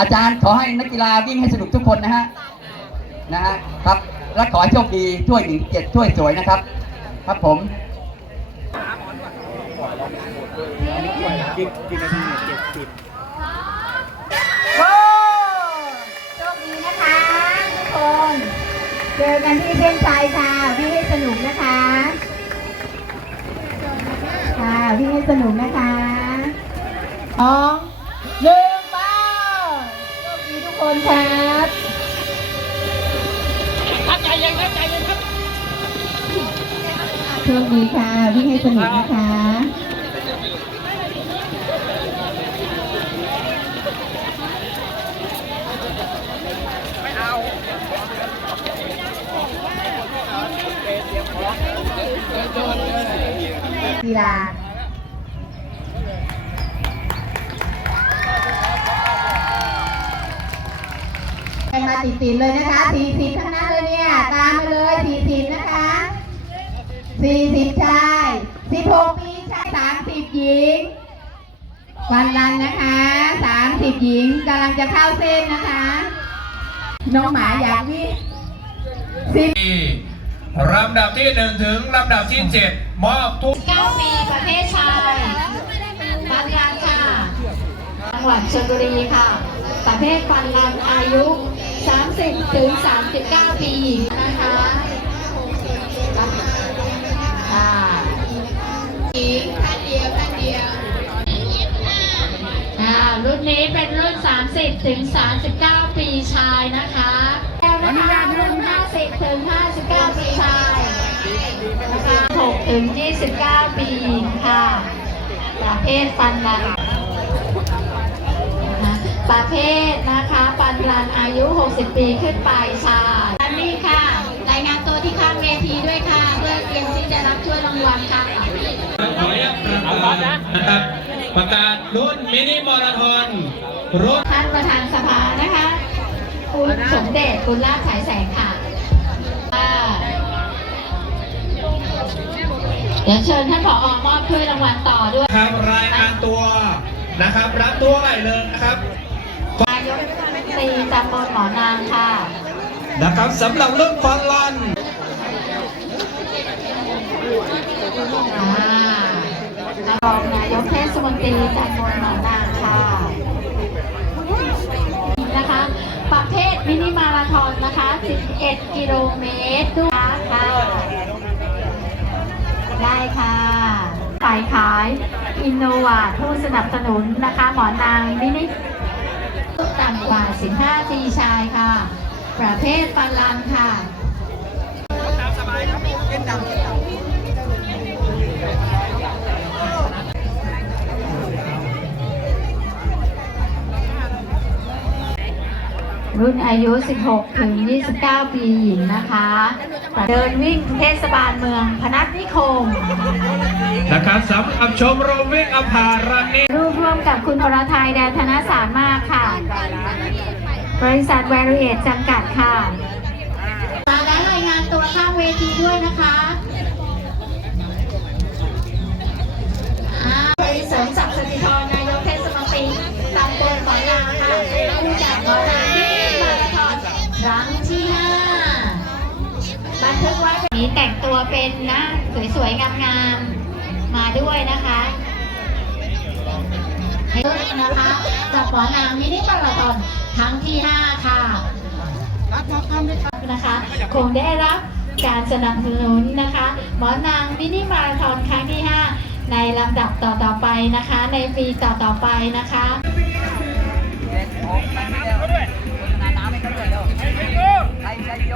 อาจารย์ขอให้นักกีฬาวิ่งให้สนุกทุกคนนะฮะนะฮะครับและขอให้โชคดีถ้วยหนึ่งเจ็ดถ้วยสวยนะครับ ครับผมโอ้โชคดีนะคะทุกคน เจอกันที่เส้นชัยค่ะวิ่งให้สนุกนะคะค่ะวิ่งให้สนุกนะคะสองหนึ่งไปโช คนครับครับใจเย็นครับใจเย็นครับโชคดีค่ะวิ่งให้สนุกนะคะกีฬา มาติดติดๆเลยนะคะ40ทั้งนั้นเลยเนี่ย ตามมาเลย40นะคะ40ชาย16ปีชาย30หญิง วันรันนะคะ30หญิงกำลังจะเข้าเส้นนะคะ น้องหมาอยากวิ่ง10ลำดับที่1ถึงลำดับที่7มอบทุก9ปีประเภทชายปันรันค่ะจังหวัดชลบุรีค่ะ ประเภทปันรันอายุ 30ถึง39 ปีหญิงนะคะค่ะหญิงท่านเดียวท่านเดียวอ่ารุ่นนี้เป็นรุ่น 30ถึง39 ปีชายนะคะแล้วนะคะรุ่น 50ถึง59 ปีชายนะคะ6ถึง29 ปีหญิงค่ะประเภทปันรันนะคะประเภทนะคะปั นรันอายุ 60 ปีขึ้นไปชายอันนี้ค่ะ รายงานตัวที่ข้างเวทีด้วยค่ะ เพื่อเตรียมที่จะรับถ้วยรางวัลค่ะ ขออนุญาตประกาศนะครับ ประกาศรุ่นมินิมาราธอนรุ่นท่านประธานสภานะคะ คุณสมเด็จคุณลาภฉายแสงค่ะอ่าเดี๋ยวเชิญท่านผอมอบถ้วยรางวัลต่อด้วย ครับรายงานตัวนะครับ รับตัวใหม่เลยนะครับ นายกตีตำบลหม อนางค่ะ นะครับสำหรับรุ่นฟอนลันอ่ารองนายกเทศมนตรีตำบลหนองนางค่ะ นะคะ ประเภทมินิมาราธอนนะคะ 11 กิโลเมตรด้วยค่ะ ได้ค่ะฝ่ายขาย อินโนวาผู้สนับสนุนนะคะ หมอนางมินิต่ำกว่า 15 ปีชายค่ะ ประเภทปันลันค่ะรุ่นอายุ 16 ถึง 29 ปีหญิงนะคะ เดินวิ่งเทศบาลเมืองพนัสนิคม นะครับสำหรับชมรมวิ่งอภารันนี้รูปร่วมกับคุณอรทัยแดนธนสารมากค่ะ บริษัทแวรูเอทจำกัดค่ะและรายงานตัวข้างเวทีด้วยนะคะอ่าบริเสริมศักดิ์สถิธรนายกเทศมนตรีตำบลขอนยางค่ะผู้จัดงานที่มาราธอนครั้งที่ห้าบันทึกไว้แบบนี้แต่งตัวเป็นนะ สวยๆ งามๆ มาด้วยนะคะ ด้วยนะคะจากหมอนางมินิมาราธอนครั้งที่ 5 ค่ะรับรับท่านด้วยบนะคะคงได้รับการสนับสนุนนะคะ หมอนางมินิมาราธอนครั้งที่ 5 ในลำดับต่อๆไปนะคะ ในปีต่อๆไปนะคะใครจโย